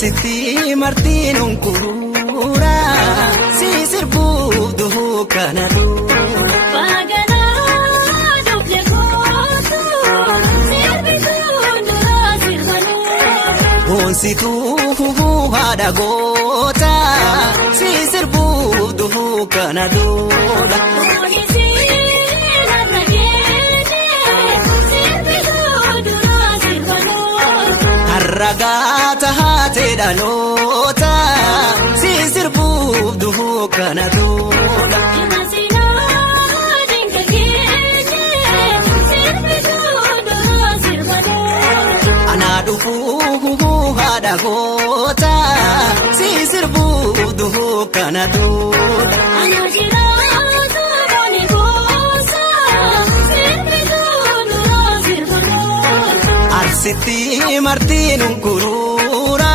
Arsitti martiin unkuura si sirbuuf duhuu kana dura. Baganaa dublee kootu sirbituun dura sirbanuu. Boonsituu haadha goota si sirbuuf duhuu kana dura. Ragata haate dhaloota si sirbuuf duhuu kana dura. Anaa dhufuu haadha goota si sirbuuf duhuu kana dura. Arsitti martiin unkuura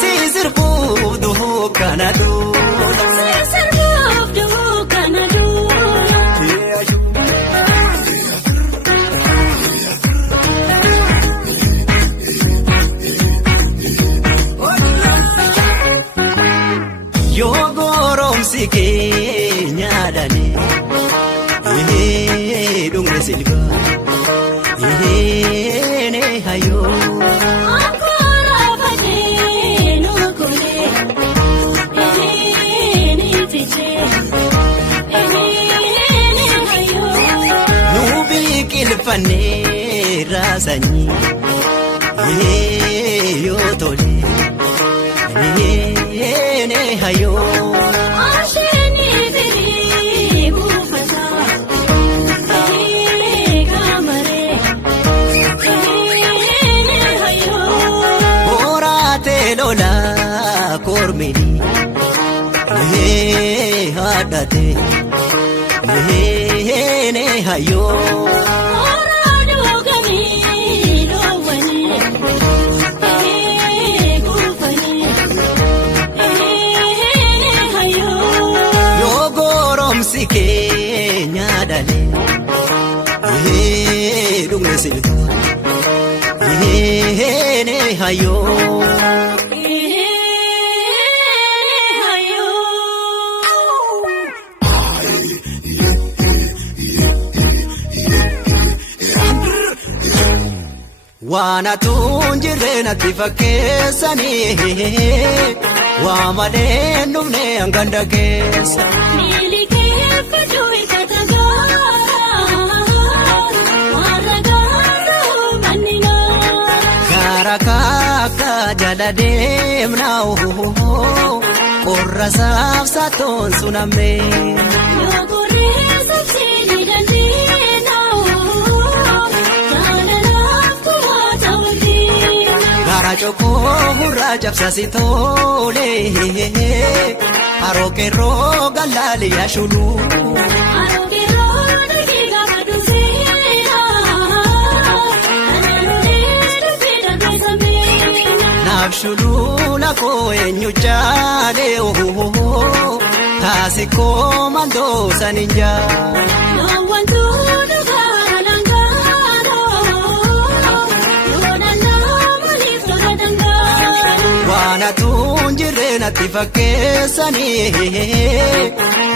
si sirbuuf duhuu kana dura. Yoo goromsi keenyaadhaani dhumne silbaa. Hayo Ankara badee nukulee ni tijjee hayo nubi kilfannee raasanyii yoo tole hayo. Lola kormini haadhate ne hayo. Yoo goromsi keenyaadhaani dhumne silbaa ne hayo. Waana tunjirre natti fakkeessanii waa malee dhumne hanganda keessa. Miili keeffatu hiikkata warra gaaruu manninaa. Gaara kaakka jala deemnaa qorra saafsatoon sunammee. Yoo goree sabsiidii dandeenya jaalalaaf kuwaata waliin. Gaara chokoo hurraa cabsasi tole haroo keerroo galaali yaashuluu. Haroo keerroo darbee gaafa duseera naannolee darbee darbee sameera. Naaf shuluu lakoo eenyu jaalee taasi koo mandoo saniin jaa. Yoo wantoota dhugaa langaaroo yoo danda'amu maaliif tola dangaaroo. Waana tunjirre natti fakkeessanii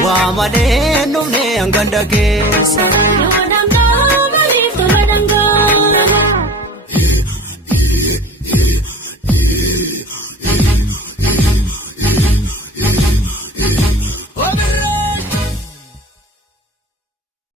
waa malee dhumne hanganda keessa.